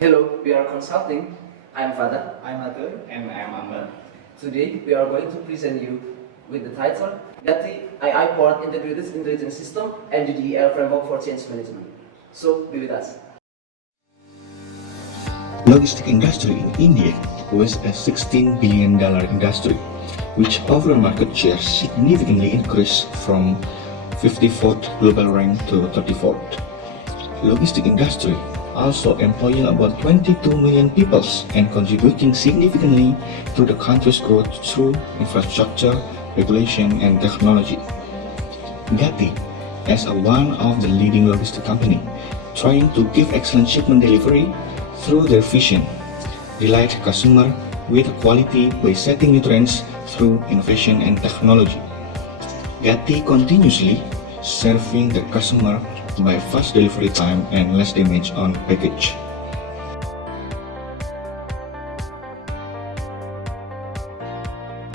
Hello, we are Consulting. I am Father. I'm Atul. And I'm Amber. Today we are going to present you with the title GATI AI-powered Integrated Intelligence System and the DEL Framework for Change Management. So be with us. Logistic industry in India was a $16 billion industry, which overall market share significantly increased from 54th global rank to 34th. Logistic industry also employing about 22 million people and contributing significantly to the country's growth through infrastructure, regulation, and technology. GATI, as one of the leading logistic company, trying to give excellent shipment delivery through their vision, delight customer with quality by setting new trends through innovation and technology. GATI continuously serving the customer by fast delivery time and less damage on package.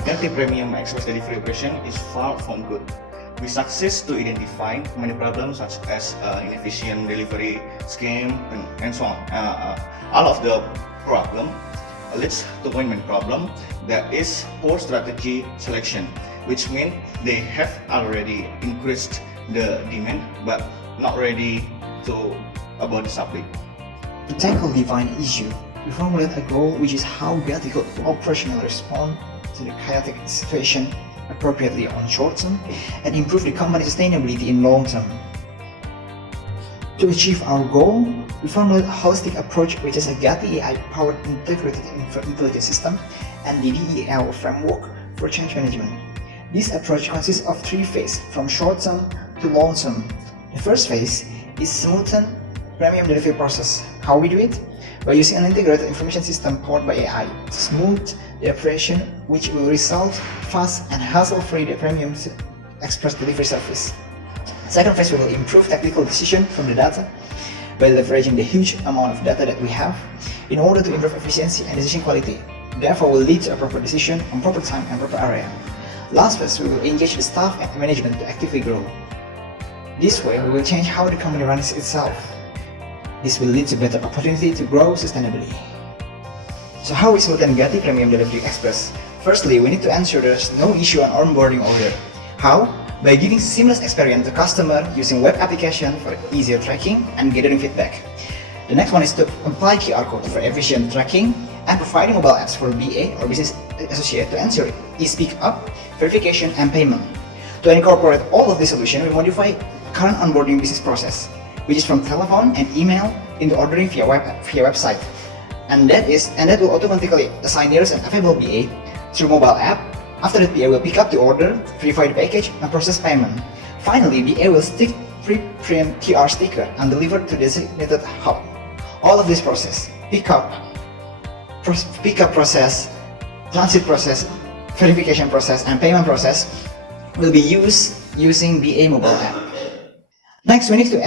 GATI Premium Express Delivery Operation is far from good. We success to identify many problems such as inefficient delivery scheme and so on. All of the problem leads to one main problem, that is poor strategy selection, which means they have already increased the demand but not ready to about the supply. To tackle the divine issue, we formulate a goal which is how GATI could operationally respond to the chaotic situation appropriately on short term and improve the company's sustainability in long term. To achieve our goal, we formulate a holistic approach which is a GATI AI-powered integrated intelligence system and the DEL framework for change management. This approach consists of three phases, from short term to long term. The first phase is smoothen premium delivery process. How we do it? By using an integrated information system powered by AI to smooth the operation, which will result fast and hassle-free the premium express delivery service. Second phase, we will improve technical decision from the data by leveraging the huge amount of data that we have in order to improve efficiency and decision quality. Therefore, will lead to a proper decision on proper time and proper area. Last phase, we will engage the staff and management to actively grow. This way, we will change how the company runs itself. This will lead to better opportunity to grow sustainably. So how we smoothen GATI Premium Delivery Express? Firstly, we need to ensure there's no issue on onboarding order. How? By giving seamless experience to customer using web application for easier tracking and gathering feedback. The next one is to apply QR code for efficient tracking and providing mobile apps for BA or business associate to ensure ease pick-up, verification, and payment. To incorporate all of these solutions, we modify current onboarding business process, which is from telephone and email into ordering via website, and that will automatically assign nearest and available BA through mobile app. After that, BA will pick up the order, verify the package, and process payment. Finally, BA will stick pre-print QR sticker and deliver to designated hub. All of this process, pickup process, transit process, verification process, and payment process will be used using BA mobile app. Next, we need to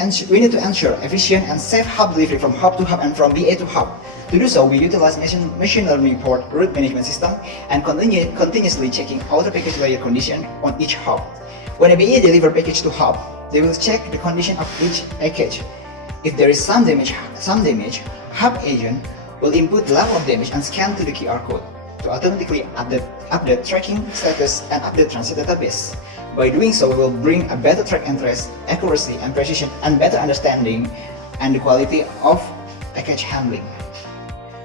ensure efficient and safe hub delivery from hub to hub and from BA to hub. To do so, we utilize machine learning powered route management system and continuously checking all the package layer condition on each hub. When a BA delivers package to hub, they will check the condition of each package. If there is some damage, hub agent will input the level of damage and scan to the QR code to automatically update tracking status and update transit database. By doing so, we will bring a better track and trace, accuracy and precision, and better understanding and the quality of package handling.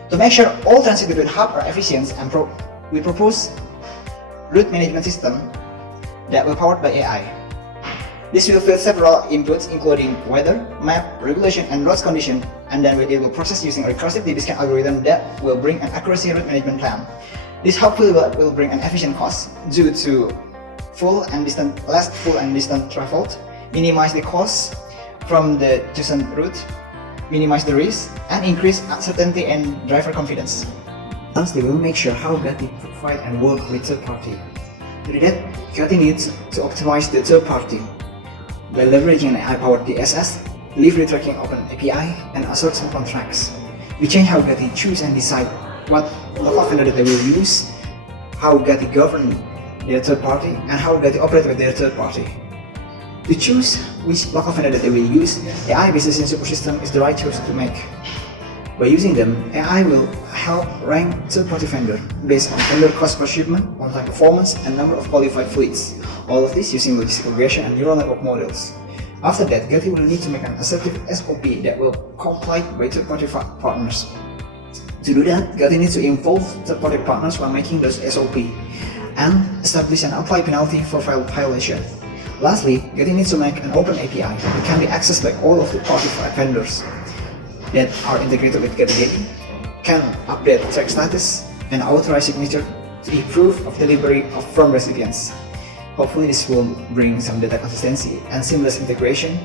To make sure all transit between hub are efficient, we propose route management system that will be powered by AI. This will fill several inputs including weather, map, regulation, and route condition, and then it will process using a recursive DB scan algorithm that will bring an accuracy route management plan. This hopefully will bring an efficient cost due to less full and distant traveled, minimize the cost from the chosen route, minimize the risk, and increase uncertainty and driver confidence. Lastly, we will make sure how GATI provide and work with third party. To do that, GATI needs to optimize the third party by leveraging an AI-powered DSS, delivery tracking open API, and assertion contracts. We change how GATI choose and decide what local vendor that they will use, how GATI govern their third party, and how GATI operate with their third party. To choose which local vendor that they will use, AI-based decision support system is the right choice to make. By using them, AI will help rank third-party vendor based on vendor cost per shipment, on-time performance, and number of qualified fleets. All of this using logistic regression and neural network models. After that, Gati will need to make an assertive SOP that will comply by third-party partners. To do that, Gati needs to involve third-party partners while making those SOP and establish and apply penalty for violation. Lastly, Gati needs to make an open API that can be accessed by all of the party vendors that are integrated with Gati, can update track status and authorize signature to improve of delivery from recipients. Hopefully this will bring some data consistency and seamless integration,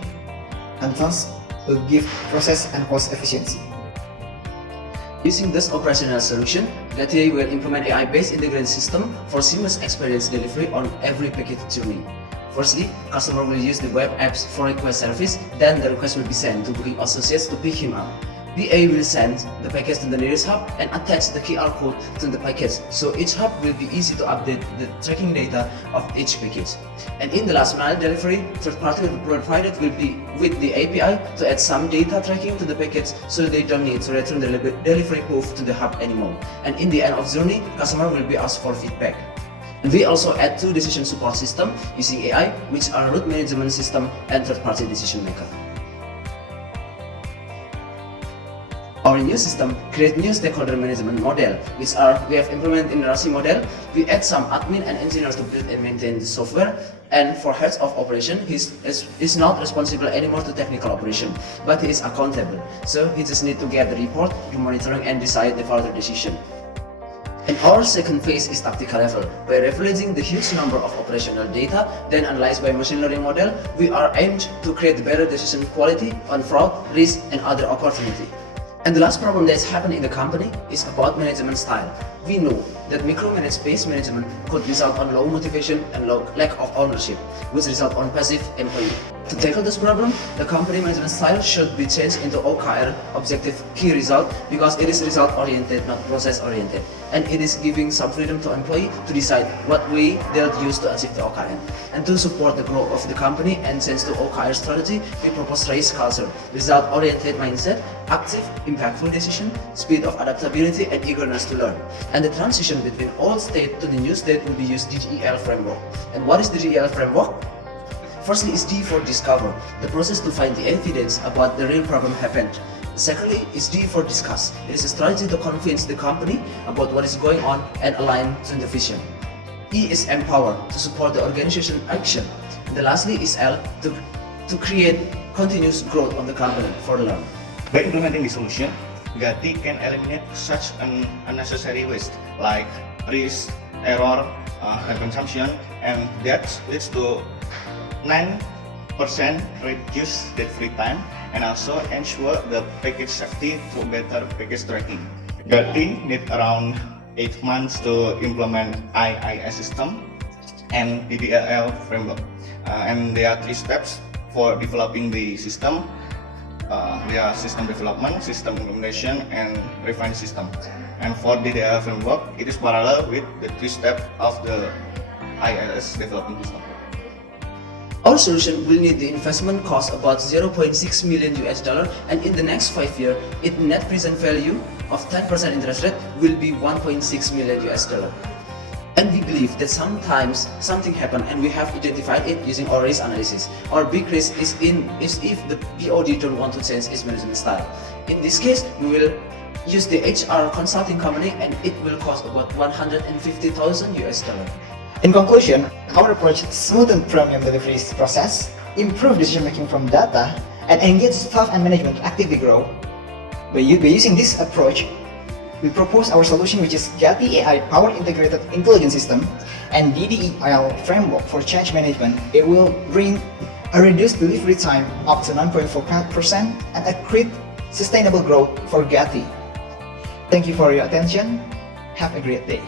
and thus will give process and cost efficiency. Using this operational solution, Gati will implement AI-based integrated system for seamless experience delivery on every package journey. Firstly, customer will use the web apps for request service, then the request will be sent to booking associates to pick him up. BA will send the package to the nearest hub and attach the QR code to the package, so each hub will be easy to update the tracking data of each package. And in the last mile delivery, third party provided will be with the API to add some data tracking to the package, so they don't need to return the delivery proof to the hub anymore. And in the end of journey, customer will be asked for feedback. And we also add 2 decision support system using AI, which are route management system and third-party decision maker. Our new system creates new stakeholder management model, which we have implemented in the RASI model. We add some admin and engineers to build and maintain the software, and for heads of operation, he's not responsible anymore to technical operation, but he is accountable. So he just need to get the report, do monitoring, and decide the further decision. And our second phase is tactical level. By leveraging the huge number of operational data, then analyzed by machine learning model, we are aimed to create better decision quality on fraud, risk, and other opportunity. And the last problem that's happened in the company is about management style. We know that micromanage-based management could result on low motivation and lack of ownership, which result on passive employee. To tackle this problem, the company management style should be changed into OKR, objective key result, because it is result-oriented, not process-oriented. And it is giving some freedom to employee to decide what way they'll use to achieve the OKR. And to support the growth of the company and change to OKR strategy, we propose RACE culture, result-oriented mindset, active, impactful decision, speed of adaptability, and eagerness to learn. And the transition between old state to the new state will be used DGEL framework. And what is the DGEL framework? Firstly is D for discover, the process to find the evidence about the real problem happened. Secondly is D for discuss, it is a strategy to convince the company about what is going on and align to the vision. E is empower, to support the organization action. And the lastly is L, to create continuous growth of the company for learn. By implementing this solution, Gati can eliminate such an unnecessary waste like risk, error, and consumption, and that leads to 9% reduce delivery time and also ensure the package safety through better package tracking. Gati need around 8 months to implement IIS system and DDLL framework. And there are 3 steps for developing the system. There are system development, system implementation, and refine system. And for DDLL framework, it is parallel with the 3 steps of the IIS development system. Our solution will need the investment cost about $0.6 million and in the next 5 years, its net present value of 10% interest rate will be $1.6 million. And we believe that sometimes something happen and we have identified it using our risk analysis. Our big risk is if the BOD don't want to change its management style. In this case, we will use the HR consulting company and it will cost about $150,000. In conclusion, our approach smoothen premium delivery process, improve decision making from data, and engage staff and management to actively grow. By using this approach, we propose our solution, which is Gati AI Power Integrated Intelligence System and DDEL framework for change management. It will bring a reduced delivery time up to 9.4% and a create sustainable growth for Gati. Thank you for your attention. Have a great day.